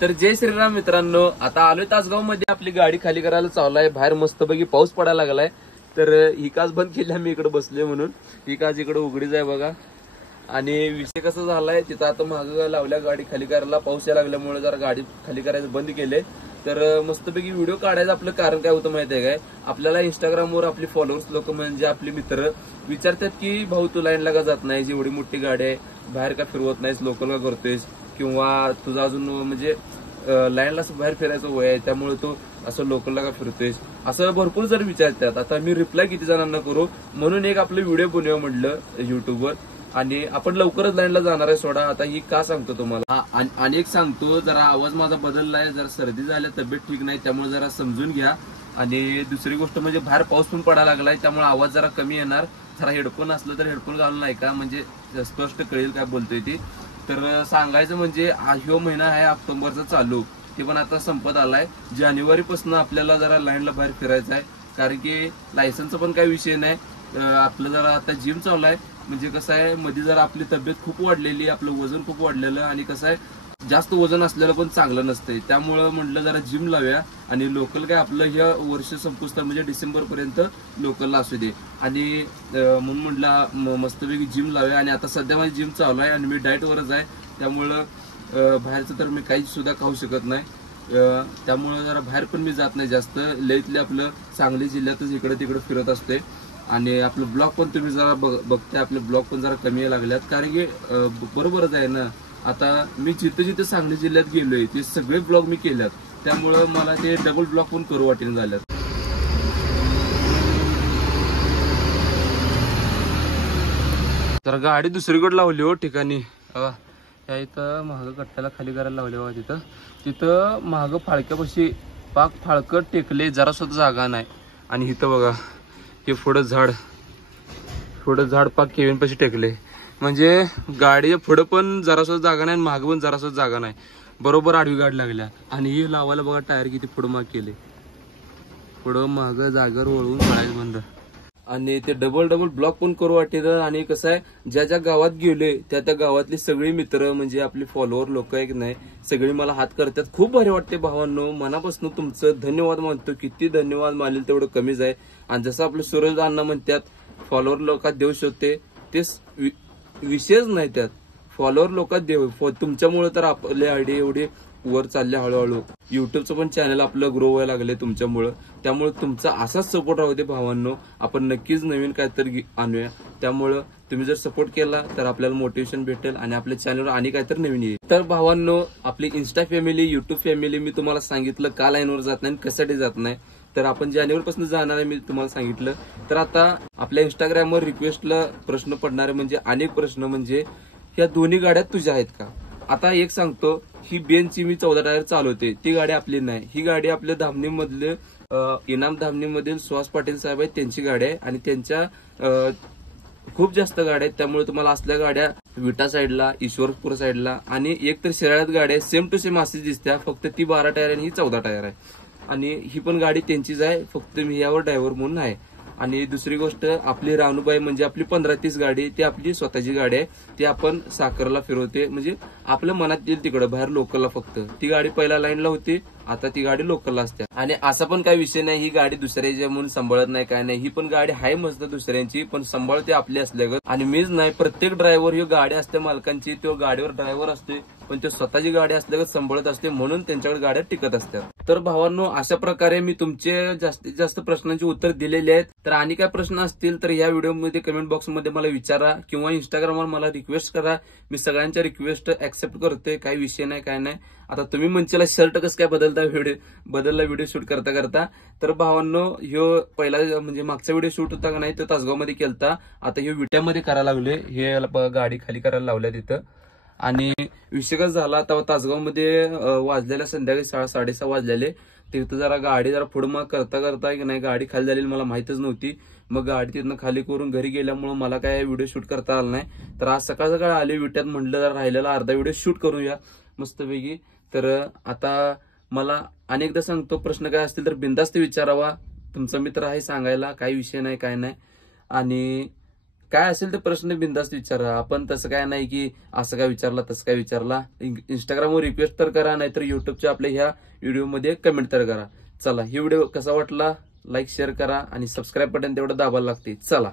तर जय श्रीराम मित्रांनो, आता आलोय तासगाव मध्ये आपली गाडी खाली करायला चालू आहे। बाहेर मस्तपैकी पाऊस पडायला लागलाय, तर ही काच बंद केली मी इकडे बसले म्हणून। ही काच इकडे उघडीच आहे बघा। आणि विषय कसा झालाय, तिथं आता मागं लावल्या गाडी खाली करायला, पाऊस यायला लागल्यामुळे जरा गाडी खाली करायचं बंद केले। तर मस्तपैकी व्हिडिओ काढायचं आपलं कारण काय होतं माहिती आहे काय, आपल्याला इंस्टाग्रामवर आपले फॉलोअर्स लोक म्हणजे आपले मित्र विचारतात की भाऊ तू लाईनला का जात नाहीस, एवढी मोठी गाडी आहे बाहेर का फिरवत नाहीस, लोकल का करतोयस, किंवा तुझं अजून म्हणजे लाईनला बाहेर फिरायचं वय आहे त्यामुळे तू असं लोकलला का फिरतोयस, असं भरपूर जर विचारतात। आता मी रिप्लाय किती जणांना करू, म्हणून एक आपलं व्हिडिओ बनवूया म्हटलं युट्यूबवर। आणि आपण लवकरच लाईनला जाणार आहे सोडा। आता ही का सांगतो तुम्हाला, आणि एक सांगतो, जरा आवाज माझा बदललाय, जरा सर्दी झाल्या, तब्येत ठीक नाही, त्यामुळे जरा समजून घ्या। आणि दुसरी गोष्ट म्हणजे बाहेर पाऊस पण पडायला लागलाय, त्यामुळे आवाज जरा कमी येणार। जरा हेडफोन असलं तर हेडफोन घालून ऐका, म्हणजे स्पष्ट कळेल काय बोलतोय ती। तर सांगायचं म्हणजे ह्यो महिना आहे ऑक्टोबरचा चालू, ते पण आता संपत आलाय। जानेवारीपासून आपल्याला जरा लाईनला बाहेर फिरायचं आहे, कारण की लायसन्सचा पण काही विषय नाही। आपलं जरा आता जिम चालू आहे, म्हणजे कसं आहे मध्ये जरा आपली तब्येत खूप वाढलेली, आपलं वजन खूप वाढलेलं, आणि कसं आहे जास्त वजन असलेलं पण चांगलं नसतंय, त्यामुळं म्हटलं जरा जिम लावूया। आणि लोकल काय आपलं ह्या वर्ष संपुस्तर म्हणजे डिसेंबर पर्यंत लोकलला असू दे, आणि म्हणून म्हटलं मस्तपैकी जिम लावूया। आणि आता सध्या माझी जिम चालू आहे आणि मी डाएटवरच आहे, त्यामुळं बाहेरचं तर मी काहीच सुद्धा खाऊ शकत नाही, त्यामुळं जरा बाहेर पण मी जात नाही जास्त। लईतले आपलं सांगली जिल्ह्यातच इकडे तिकडे फिरत असते। आणि आपलं ब्लॉग पण तुम्ही जरा बघते, आपले ब्लॉग पण जरा कमी लागल्यात, कारण की बरोबरच आहे ना। आता मी जिथे जिथे सांगली जिल्ह्यात गेलोय ते सगळे ब्लॉग मी केल्यात, त्यामुळं मला ते डबल ब्लॉग पण करू वाटेन झाल्यात। तर गाडी दुसरीकडे लावली हो ठिकाणी, त्या इथं महाग कट्ट्याला खाली करायला लावले हो, तिथं महाग फाळक्यापाशी पाक फाळकं टेकले, जरा सुद्धा जागा नाही। आणि इथं बघा हे पुढं झाड पाक केविन पाशी टेकले, म्हणजे गाडीच्या पुढं पण जरा सुद्धा जागा नाही, माग पण जरा सुद्धा जागा नाही, बरोबर आडवी गाडी लागल्या। आणि हे लावायला बघा टायर किती पुढं माग केले, पुढं माग जागेवर वळवून पळायचं बंद। आणि ते डबल ब्लॉक पण करू वाटेल। आणि कसं आहे ज्या ज्या गावात गेले त्या गावातली सगळी मित्र म्हणजे आपले फॉलोअर लोक आहे की नाही, सगळी मला हात करतात, खूप भारी वाटते भावांनो। मनापासून तुमचं धन्यवाद मानतो, किती धन्यवाद मानेल तेवढं कमीच आहे। आणि जसं आपले सूरज अण्णा म्हणतात, फॉलोअर लोकात देव शोधते, ते विषयच नाही त्यात, फॉलोअर लोकात देव। तुमच्यामुळे तर आपले आयडी एवढे वर चालले हळूहळू, युट्यूबचं पण चॅनल आपलं ग्रो व्हायला लागले तुमच्यामुळं, त्यामुळे तुमचा असाच सपोर्ट राहू दे भावांनो। आपण नक्कीच नवीन काहीतरी आणूया, त्यामुळं तुम्ही जर सपोर्ट केला तर आपल्याला मोटिवेशन भेटेल आणि आपल्या चॅनलवर आणि काहीतरी नवीन येईल। तर भावांनो, आपली इन्स्टा फॅमिली, युट्यूब फॅमिली, मी तुम्हाला सांगितलं का लाईनवर जात नाही, कशासाठी जात नाही, तर आपण जानेवारीपासून जाणार आहे, मी तुम्हाला सांगितलं। तर आता आपल्या इंस्टाग्रामवर रिक्वेस्टला प्रश्न पडणारे म्हणजे अनेक प्रश्न, म्हणजे ह्या दोन्ही गाड्या तुझ्या आहेत का। आता एक सांगतो, ही बेनची मी 14 टायर चालवते, ती गाडी आपली नाही, ही गाडी आपल्या धामणी मधले इनाम धामणी मधील सुहास पाटील साहेब आहेत, त्यांची गाडी आहे। आणि त्यांच्या खूप जास्त गाड्या आहेत, त्यामुळे तुम्हाला असल्या गाड्या विटा साईडला, ईश्वरपूर साईडला आणि एक तर शिराळ्यात गाड्या सेम टू सेम अशीच दिसत्या, फक्त ती 12 टायर आणि ही 14 टायर आहे। आणि ही पण गाडी त्यांचीच आहे, फक्त मी यावर ड्रायव्हर म्हणून आहे। आणि दुसरी गोष्ट, आपली रानूबाई म्हणजे आपली 15-30 गाडी, ती आपली स्वतःची गाडी आहे, ती आपण साखरला फिरवते, म्हणजे आपल्या मनात येईल तिकडं, बाहेर लोकलला फक्त। ती गाडी पहिला लाईनला होती, आता ती गाडी लोकलला असते। आणि असा पण काही विषय नाही ही गाडी दुसऱ्याची म्हणून सांभाळत नाही, काय नाही, ही पण गाडी आहे मस्त दुसऱ्यांची, पण सांभाळते आपली असल्यागत। आणि मीच नाही, प्रत्येक ड्रायव्हर ही गाडी असते मालकांची, तो गाडीवर ड्रायव्हर असते, पण तो स्वतःची गाडी असल्यागत सांभाळत असते, म्हणून त्यांच्याकडे गाड्या टिकत असतात। तर भावांनो, अशा प्रकारे मी तुमचे जास्तीत जास्त प्रश्नांची उत्तर दिलेली आहेत। तर आणि काय प्रश्न असतील तर या व्हिडिओमध्ये कमेंट बॉक्समध्ये मला विचारा, किंवा इंस्टाग्रामवर मला रिक्वेस्ट करा, मी सगळ्यांच्या रिक्वेस्ट ऍक्सेप्ट करते, काही विषय नाही, काय नाही। आता तुम्ही म्हणशीला शर्ट कसं काय बदलला व्हिडिओ शूट करता, तर भावांनो, ह्यो पहिला म्हणजे मागचा व्हिडिओ शूट होता का नाही तो तासगावमध्ये केलता, आता ह्यो विट्यामध्ये करायला लागले, हे गाडी खाली करायला लावल्या तिथं। आणि विषय कसा झाला, तेव्हा तासगावमध्ये वाजलेल्या संध्याकाळी 6:30 वाजलेले, तिथं जरा गाडी जरा पुढं मग करता की नाही गाडी खाली झालेली मला माहितच नव्हती, मग गाडी तिथनं खाली करून घरी गेल्यामुळे मला काय व्हिडिओ शूट करता आला नाही। तर आज सकाळ आले विट्यात, म्हटलं जरा राहिलेला अर्धा व्हिडिओ शूट करूया मस्तपैकी। तर आता मला अनेकदा सांगतो, प्रश्न काय असतील तर बिनधास्त विचारावा, तुमचा मित्र आहे सांगायला, काही विषय नाही, काय नाही। आणि काय असेल ते प्रश्न बिंदास्त विचारा. आपण तसं काय नाही की असं काय विचारला तसं काय विचारला. इंस्टाग्रामवर रिक्वेस्ट तर करा, नाहीतर युट्यूबच्या आपल्या ह्या व्हिडिओमध्ये कमेंट तर करा. चला, ही व्हिडिओ कसा वाटला लाईक शेअर करा आणि सबस्क्राईब बटन तेवढं दाबायला लागते. चला.